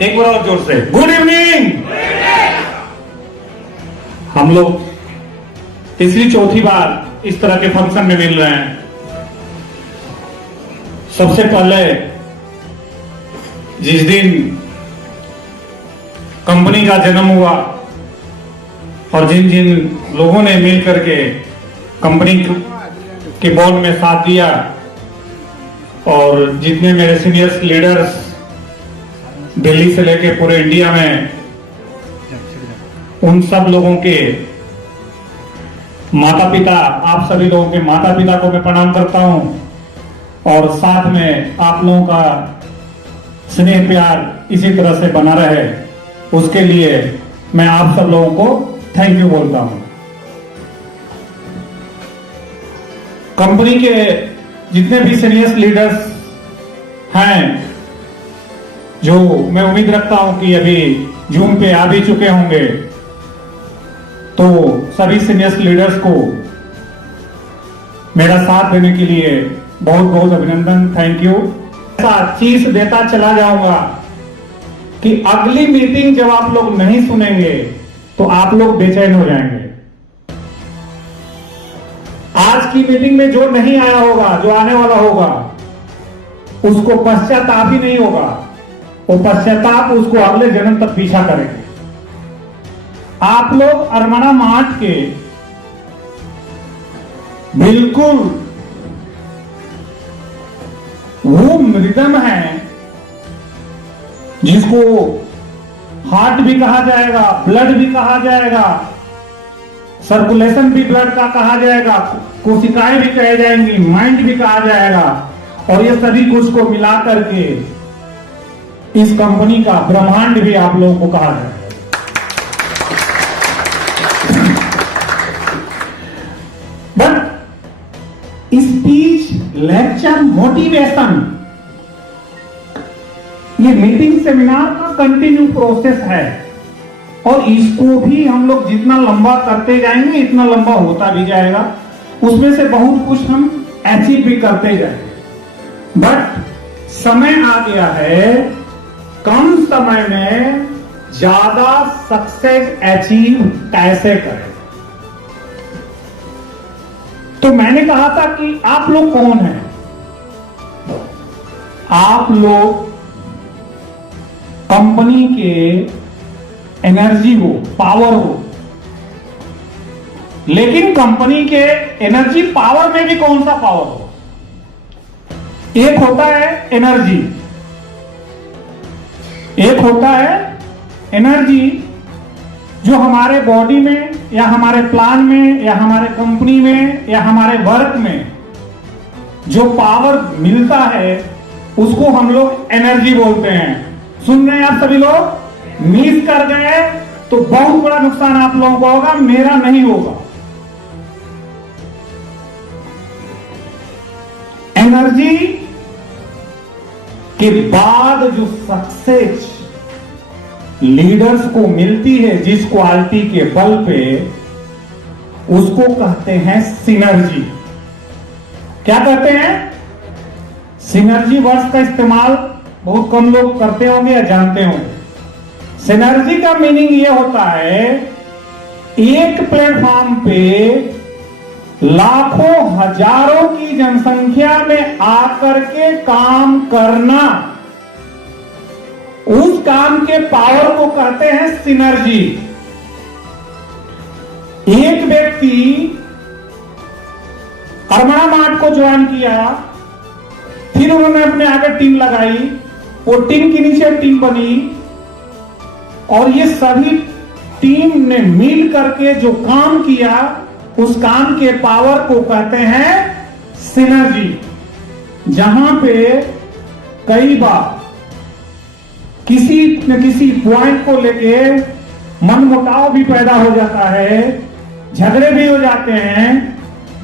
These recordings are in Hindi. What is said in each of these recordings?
एक बार और जोर से गुड इवनिंग। हम लोग तीसरी चौथी बार इस तरह के फंक्शन में मिल रहे हैं। सबसे पहले जिस दिन कंपनी का जन्म हुआ और जिन जिन लोगों ने मिल करके कंपनी के बोर्ड में साथ दिया और जितने मेरे सीनियर्स लीडर्स दिल्ली से लेके पूरे इंडिया में, उन सब लोगों के माता पिता, आप सभी लोगों के माता पिता को मैं प्रणाम करता हूं और साथ में आप लोगों का स्नेह प्यार इसी तरह से बना रहे, उसके लिए मैं आप सब लोगों को थैंक यू बोलता हूं। कंपनी के जितने भी सीनियर लीडर्स हैं, जो मैं उम्मीद रखता हूं कि अभी जून पे आ भी चुके होंगे, तो सभी सीनियर लीडर्स को मेरा साथ देने के लिए बहुत बहुत अभिनंदन, थैंक यू। ऐसा चीज देता चला जाऊंगा कि अगली मीटिंग जब आप लोग नहीं सुनेंगे तो आप लोग बेचैन हो जाएंगे। आज की मीटिंग में जो नहीं आया होगा, जो आने वाला होगा, उसको पश्चाताप ही नहीं होगा, वो पश्चाताप उसको अगले जन्म तक पीछा करेंगे। आप लोग अरमाना मार्ट के बिल्कुल वो मृदम है जिसको हार्ट भी कहा जाएगा, ब्लड भी कहा जाएगा, सर्कुलेशन भी ब्लड का कहा जाएगा, कोशिकाएं भी कहे जाएंगी, माइंड भी कहा जाएगा, और ये सभी कुछ को मिला करके इस कंपनी का ब्रह्मांड भी आप लोगों को कहा जाएगा। बट स्पीच, लेक्चर, मोटिवेशन, ये मीटिंग सेमिनार का कंटिन्यू प्रोसेस है और इसको भी हम लोग जितना लंबा करते जाएंगे इतना लंबा होता भी जाएगा, उसमें से बहुत कुछ हम अचीव भी करते जाएंगे। बट समय आ गया है, कम समय में ज्यादा सक्सेस अचीव कैसे करें। तो मैंने कहा था कि आप लोग कौन हैं? आप लोग कंपनी के एनर्जी हो, पावर हो, लेकिन कंपनी के एनर्जी पावर में भी कौन सा पावर हो? एक होता है एनर्जी, एक होता है एनर्जी जो हमारे बॉडी में या हमारे प्लान में या हमारे कंपनी में या हमारे वर्क में जो पावर मिलता है उसको हम लोग एनर्जी बोलते हैं। सुन रहे हैं आप सभी लोग? मिस कर गए तो बहुत बड़ा नुकसान आप लोगों को होगा, मेरा नहीं होगा। एनर्जी के बाद जो सक्सेस लीडर्स को मिलती है जिस क्वालिटी के बल पे, उसको कहते हैं सिनर्जी। क्या कहते हैं? सिनर्जी वर्ड्स का इस्तेमाल बहुत कम लोग करते होंगे या जानते होंगे। सिनर्जी का मीनिंग यह होता है एक प्लेटफॉर्म पे लाखों हजारों की जनसंख्या में आकर के काम करना, उस काम के पावर को कहते हैं सिनर्जी। एक व्यक्ति अरमाना मार्ट को ज्वाइन किया, फिर उन्होंने अपने आगे टीम लगाई, वो टीम के नीचे टीम बनी और ये सभी टीम ने मिल करके जो काम किया, उस काम के पावर को कहते हैं सिनर्जी। जहां पे कई बार किसी न किसी पॉइंट को लेके मनमुटाव भी पैदा हो जाता है, झगड़े भी हो जाते हैं,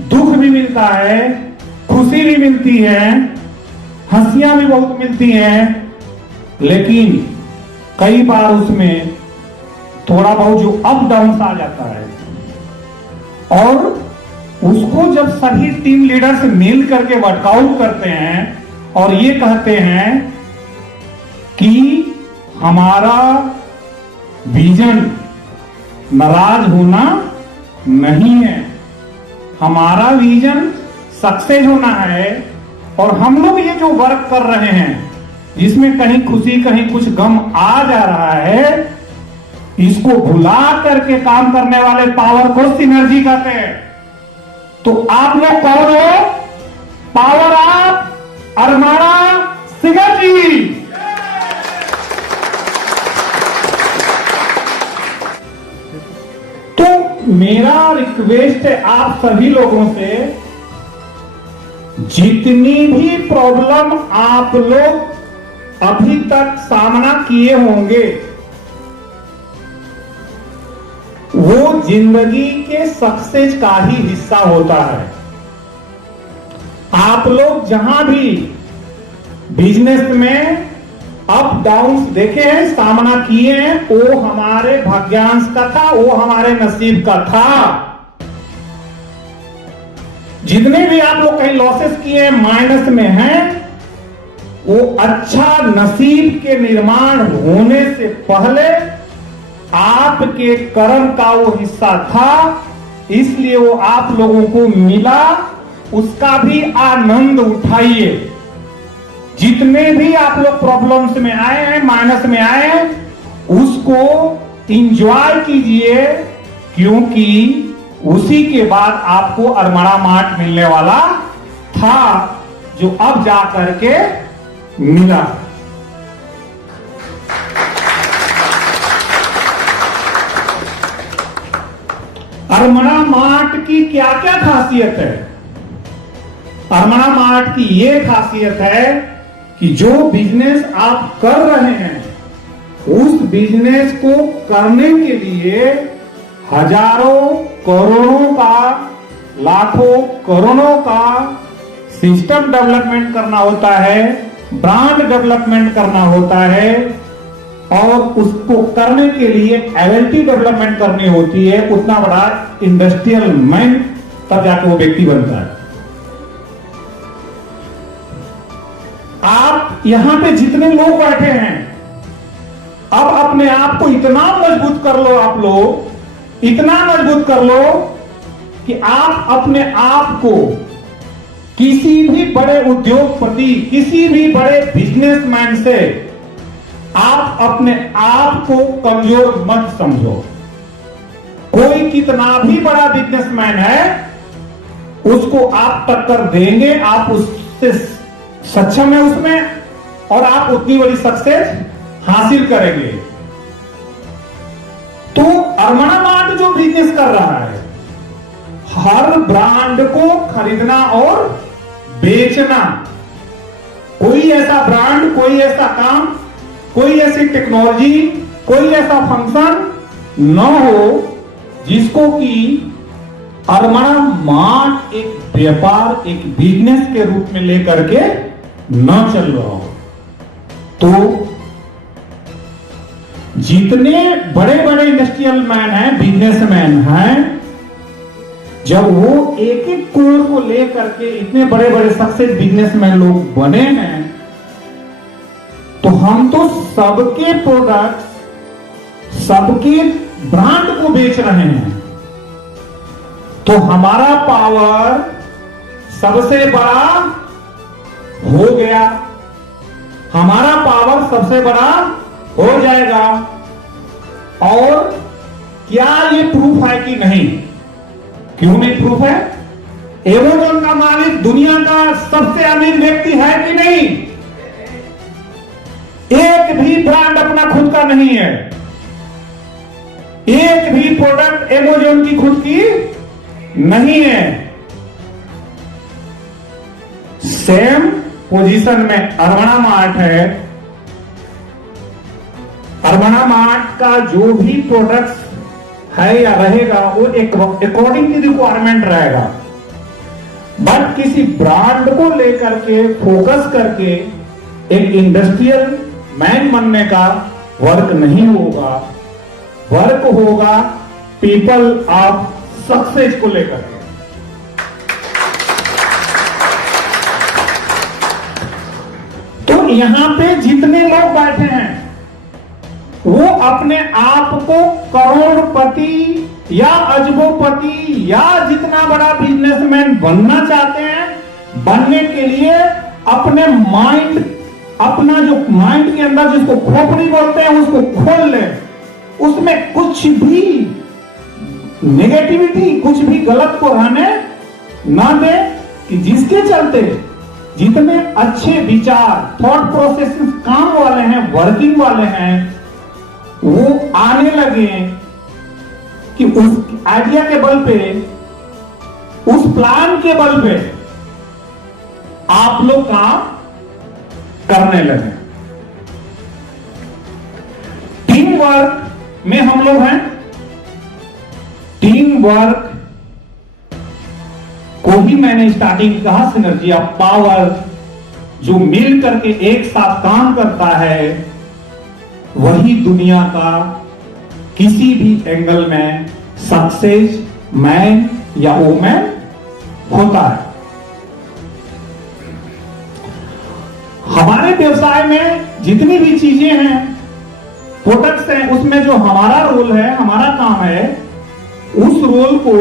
दुख भी मिलता है, खुशी भी मिलती है, हंसियां भी बहुत मिलती हैं, लेकिन कई बार उसमें थोड़ा बहुत जो अप डाउन आ जाता है और उसको जब सभी टीम लीडर्स मिल करके वर्कआउट करते हैं और ये कहते हैं कि हमारा विजन नाराज होना नहीं है, हमारा विजन सक्सेस होना है। और हम लोग ये जो वर्क कर रहे हैं, जिसमें कहीं खुशी कहीं कुछ गम आ जा रहा है, इसको भुला करके काम करने वाले पावर को सिनर्जी कहते हैं। तो आप लोग कौन हो? पावर ऑफ अरमाना सिनर्जी। तो मेरा रिक्वेस्ट है आप सभी लोगों से, जितनी भी प्रॉब्लम आप लोग अभी तक सामना किए होंगे, वो जिंदगी के सक्सेस का ही हिस्सा होता है। आप लोग जहां भी बिजनेस में अप डाउन देखे हैं, सामना किए हैं, वो हमारे भाग्यांश का था, वो हमारे नसीब का था। जितने भी आप लोग कहीं लॉसेस किए हैं, माइनस में हैं, वो अच्छा नसीब के निर्माण होने से पहले आपके कर्म का वो हिस्सा था, इसलिए वो आप लोगों को मिला। उसका भी आनंद उठाइए। जितने भी आप लोग प्रॉब्लम्स में आए हैं, माइनस में आए हैं, उसको इंजॉय कीजिए, क्योंकि उसी के बाद आपको अरमाना मार्ट मिलने वाला था, जो अब जा करके मिला। अरमाना मार्ट की क्या क्या खासियत है? अरमाना मार्ट की ये खासियत है कि जो बिजनेस आप कर रहे हैं, उस बिजनेस को करने के लिए हजारों करोड़ों का, लाखों करोड़ों का सिस्टम डेवलपमेंट करना होता है, ब्रांड डेवलपमेंट करना होता है, और उसको करने के लिए एबिलिटी डेवलपमेंट करनी होती है। उतना बड़ा इंडस्ट्रियल मैन तब जाके वो व्यक्ति बनता है। आप यहां पे जितने लोग बैठे हैं, अब अपने आप को इतना मजबूत कर लो, आप लोग इतना मजबूत कर लो कि आप अपने आप को किसी भी बड़े उद्योगपति, किसी भी बड़े बिजनेसमैन से आप अपने आप को कमजोर मत समझो। कोई कितना भी बड़ा बिजनेसमैन है, उसको आप टक्कर देंगे, आप उससे सक्षम है उसमें, और आप उतनी बड़ी सक्सेस हासिल करेंगे। तो अरमाना मार्ट जो बिजनेस कर रहा है, हर ब्रांड को खरीदना और बेचना, कोई ऐसा ब्रांड, कोई ऐसा काम, कोई ऐसी टेक्नोलॉजी, कोई ऐसा फंक्शन न हो जिसको कि अरमाना मार्ट एक व्यापार, एक बिजनेस के रूप में लेकर के न चल रहा हो। तो जितने बड़े बड़े इंडस्ट्रियल मैन हैं, बिजनेसमैन हैं, जब वो एक एक कोर को लेकर के इतने बड़े बड़े सक्सेस बिजनेसमैन लोग बने हैं, तो हम तो सबके प्रोडक्ट्स, सबके ब्रांड को बेच रहे हैं। तो हमारा पावर सबसे बड़ा हो गया, हमारा पावर सबसे बड़ा हो जाएगा। और क्या ये प्रूफ है कि नहीं? क्यों नहीं प्रूफ है? एमेजॉन का मालिक दुनिया का सबसे अमीर व्यक्ति है कि नहीं? एक भी ब्रांड अपना खुद का नहीं है, एक भी प्रोडक्ट एमेजॉन की खुद की नहीं है। सेम पोजीशन में अरमाना मार्ट है। अरमाना मार्ट का जो भी प्रोडक्ट्स है या रहेगा, वो अकॉर्डिंग टू रिक्वायरमेंट रहेगा। बट किसी ब्रांड को लेकर के फोकस करके एक इंडस्ट्रियल मैन बनने का वर्क नहीं होगा, वर्क होगा पीपल ऑफ सक्सेस को लेकर के। तो यहां पे जितने लोग बैठे हैं, वो अपने आप को करोड़पति या अजबोपति या जितना बड़ा बिजनेसमैन बनना चाहते हैं, बनने के लिए अपने माइंड, अपना जो माइंड के अंदर जिसको खोपड़ी बोलते हैं उसको खोल ले, उसमें कुछ भी नेगेटिविटी, कुछ भी गलत को रहने ना दे, कि जिसके चलते जितने अच्छे विचार, थॉट प्रोसेस काम वाले हैं, वर्किंग वाले हैं, वो आने लगे कि उस आइडिया के बल पे, उस प्लान के बल पे आप लोग काम करने लगे। टीम वर्क में हम लोग हैं। टीम वर्क को ही मैंने स्टार्टिंग कहा, सिनर्जी ऑफ पावर, जो मिल करके एक साथ काम करता है वही दुनिया का किसी भी एंगल में सक्सेस मैन या वुमेन होता है। हमारे व्यवसाय में जितनी भी चीजें हैं, प्रोडक्ट्स हैं, उसमें जो हमारा रोल है, हमारा काम है, उस रोल को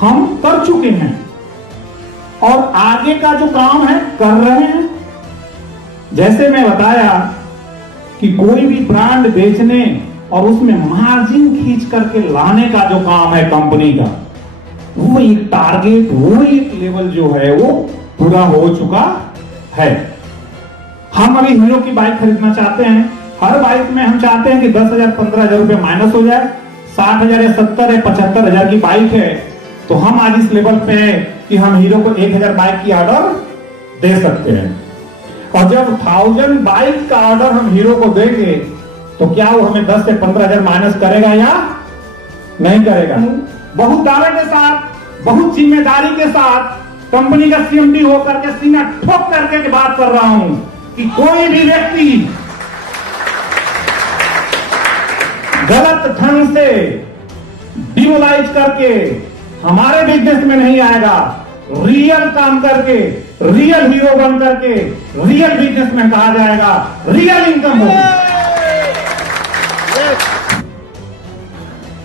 हम कर चुके हैं और आगे का जो काम है कर रहे हैं। जैसे मैं बताया कि कोई भी ब्रांड बेचने और उसमें मार्जिन खींच करके लाने का जो काम है कंपनी का, वो एक टारगेट, वो एक लेवल जो है वो पूरा हो चुका है। हम अभी हीरो की बाइक खरीदना चाहते हैं, हर बाइक में हम चाहते हैं कि 10,000 15,000 रुपए माइनस हो जाए। 60,000 या 70 या 75,000 की बाइक है तो हम आज इस लेवल पे है कि हम हीरो को 1,000 बाइक की ऑर्डर दे सकते हैं, और जब 1000 बाइक का ऑर्डर हम हीरो को देंगे तो क्या वो हमें 10 से 15,000 माइनस करेगा या नहीं करेगा? बहुत दावे के साथ, बहुत जिम्मेदारी के साथ कंपनी का सीएमडी होकर के सीना ठोक करके की बात कर रहा हूं कि कोई भी व्यक्ति गलत ढंग से डिमोलाइज करके हमारे बिजनेस में नहीं आएगा। रियल काम करके, रियल हीरो बन करके रियल बिजनेसमैन कहा जाएगा, रियल इनकम होगी।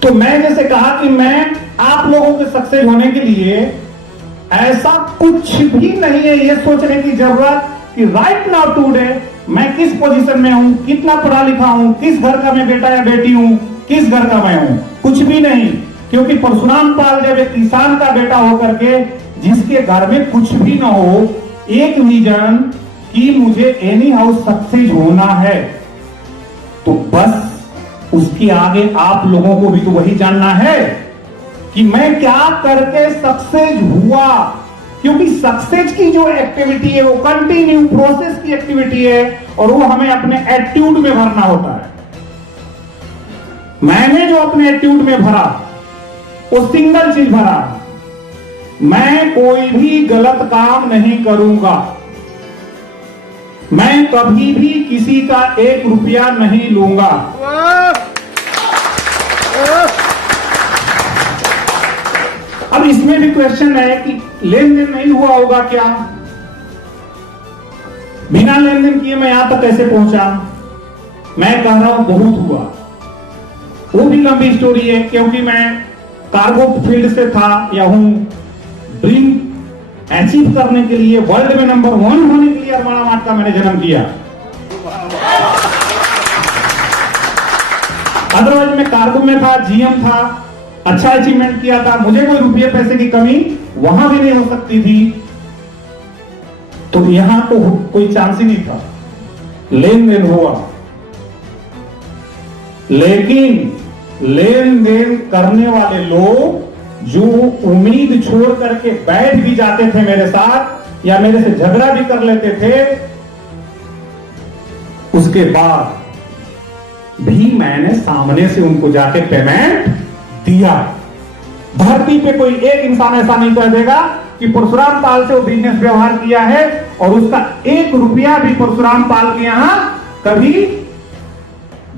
तो मैं जैसे कहा कि मैं आप लोगों के सक्सेस होने के लिए ऐसा कुछ भी नहीं है ये सोचने की जरूरत कि राइट नाउ टुडे मैं किस पोजीशन में हूं, कितना पढ़ा लिखा हूं, किस घर का मैं बेटा या बेटी हूं, किस घर का मैं हूं, कुछ भी नहीं। क्योंकि परशुराम पाल जब एक किसान का बेटा होकर के जिसके घर में कुछ भी ना हो, एक विजन कि मुझे एनी हाउ सक्सेस होना है, तो बस उसके आगे आप लोगों को भी तो वही जानना है कि मैं क्या करके सक्सेस हुआ। क्योंकि सक्सेस की जो एक्टिविटी है वो कंटिन्यू प्रोसेस की एक्टिविटी है और वो हमें अपने एटीट्यूड में भरना होता है। मैंने जो अपने एटीट्यूड में भरा वो सिंगल चीज भरा, मैं कोई भी गलत काम नहीं करूंगा, मैं कभी भी किसी का 1 रुपया नहीं लूंगा। अब इसमें भी क्वेश्चन है कि लेन देन नहीं हुआ होगा क्या? बिना लेन देन किए मैं यहां तक कैसे पहुंचा? मैं कह रहा हूं बहुत हुआ। वो भी लंबी स्टोरी है, क्योंकि मैं कार्गो फील्ड से था या हूं। ड्रीम अचीव करने के लिए, वर्ल्ड में नंबर 1 होने के लिए अरमाना मार्ट का मैंने जन्म किया। अदरवाइज मैं कार्गो में था, जीएम था, अच्छा अचीवमेंट किया था, मुझे कोई रुपये पैसे की कमी वहां भी नहीं हो सकती थी। तो यहां तो कोई चांस ही नहीं था। लेन देन हुआ, लेकिन लेन देन करने वाले लोग जो उम्मीद छोड़ करके बैठ भी जाते थे मेरे साथ या मेरे से झगड़ा भी कर लेते थे, उसके बाद भी मैंने सामने से उनको जाके पेमेंट दिया। धरती पे कोई एक इंसान ऐसा नहीं कह देगा कि परशुराम पाल से वो बिजनेस व्यवहार किया है और उसका 1 रुपया भी परशुराम पाल के यहां कभी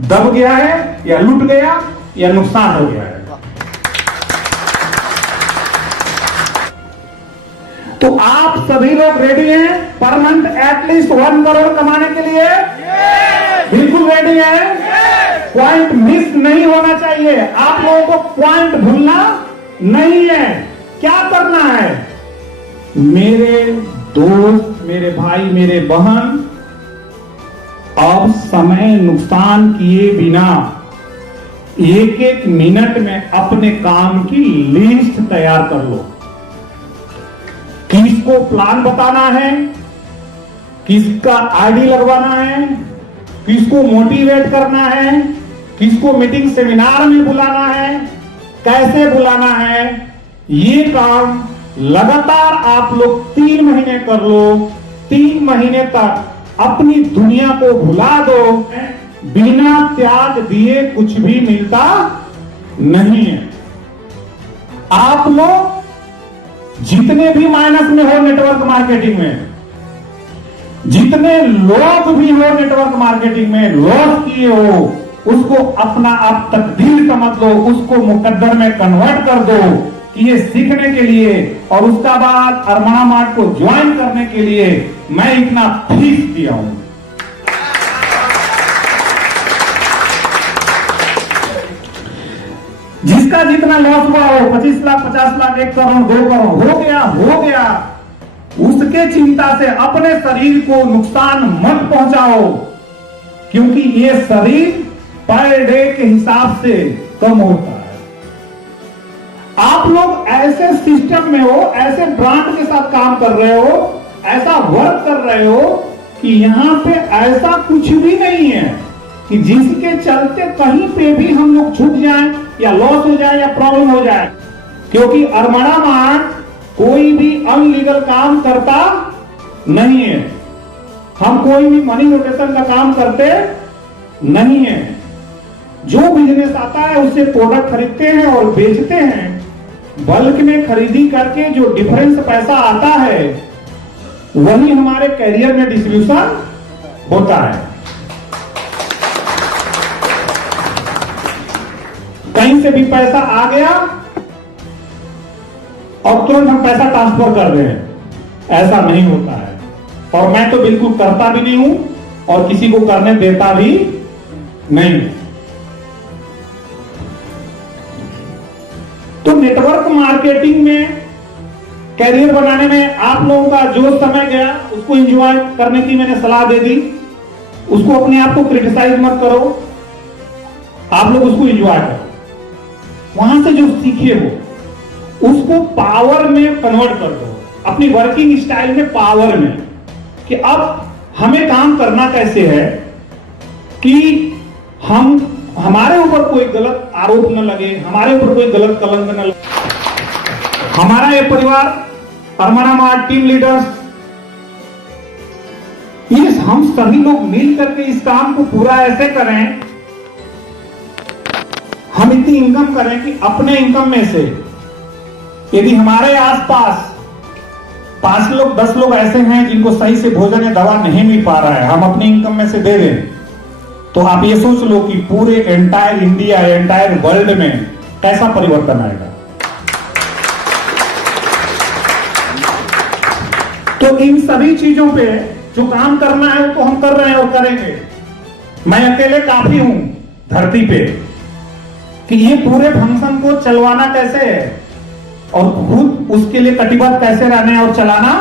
दब गया है या लूट गया या नुकसान हो गया है। तो आप सभी लोग रेडी हैं पर मंथ एटलीस्ट 1 करोड़ कमाने के लिए? बिल्कुल रेडी हैं? पॉइंट मिस नहीं होना चाहिए। आप लोगों को पॉइंट भूलना नहीं है। क्या करना है? मेरे दोस्त, मेरे भाई, मेरे बहन, अब समय नुकसान किए बिना एक एक मिनट में अपने काम की लिस्ट तैयार कर लो। किसको प्लान बताना है, किसका आईडी लगवाना है, किसको मोटिवेट करना है, किसको मीटिंग सेमिनार में बुलाना है, कैसे बुलाना है, ये काम लगातार आप लोग 3 महीने कर लो। 3 महीने तक अपनी दुनिया को भुला दो। बिना त्याग दिए कुछ भी मिलता नहीं है। आप लोग जितने भी माइनस में हो नेटवर्क मार्केटिंग में, जितने लोग भी हो नेटवर्क मार्केटिंग में लॉस किए हो, उसको अपना आप तकदीर समझ लो, उसको मुकद्दर में कन्वर्ट कर दो कि ये सीखने के लिए और उसका बाद अरमाना मार्ट को ज्वाइन करने के लिए मैं इतना फीस दिया हूं। जिसका जितना लॉस हुआ हो, 25 लाख, 50 लाख, 1 करोड़, 2 करोड़, हो गया। उसके चिंता से अपने शरीर को नुकसान मत पहुंचाओ, क्योंकि ये शरीर पर डे के हिसाब से कम होता है। आप लोग ऐसे सिस्टम में हो, ऐसे ब्रांड के साथ काम कर रहे हो, ऐसा वर्क कर रहे हो कि यहां पे ऐसा कुछ भी नहीं है कि जिसके चलते कहीं पे भी हम लोग छूट जाएं या लॉस हो जाए या प्रॉब्लम हो जाए, क्योंकि अरमाना मार्ट कोई भी अनलीगल काम करता नहीं है। हम कोई भी मनी रोटेशन का काम करते नहीं है। जो बिजनेस आता है उससे प्रोडक्ट खरीदते हैं और बेचते हैं। बल्क में खरीदी करके जो डिफरेंस पैसा आता है वही हमारे कैरियर में डिस्ट्रीब्यूशन होता है। कहीं से भी पैसा आ गया और तुरंत हम पैसा ट्रांसफर कर रहे हैं, ऐसा नहीं होता है। और मैं तो बिल्कुल करता भी नहीं हूं और किसी को करने देता भी नहीं। तो नेटवर्क मार्केटिंग में कैरियर बनाने में आप लोगों का जो समय गया उसको एंजॉय करने की मैंने सलाह दे दी। उसको अपने आप को क्रिटिसाइज मत करो, आप लोग उसको एंजॉय करो। वहां से जो सीखे हो उसको पावर में कन्वर्ट कर दो, अपनी वर्किंग स्टाइल में पावर में, कि अब हमें काम करना कैसे है कि हमारे ऊपर कोई गलत आरोप न लगे, हमारे ऊपर कोई गलत कलंक न लगे। हमारा ये परिवार अरमाना मार्ट टीम लीडर्स, ये हम सभी लोग मिल करके इस काम को पूरा ऐसे करें, हम इतनी इनकम करें कि अपने इनकम में से यदि हमारे आसपास 5 लोग 10 लोग ऐसे हैं जिनको सही से भोजन या दवा नहीं मिल पा रहा है, हम अपनी इनकम में से दे दें, तो आप ये सोच लो कि पूरे एंटायर इंडिया, एंटायर वर्ल्ड में कैसा परिवर्तन आएगा। तो इन सभी चीजों पे जो काम करना है तो हम कर रहे हैं और करेंगे। मैं अकेले काफी हूं धरती पे कि ये पूरे फंक्शन को चलवाना कैसे है और खुद उसके लिए कटिबद्ध कैसे रहने और चलाना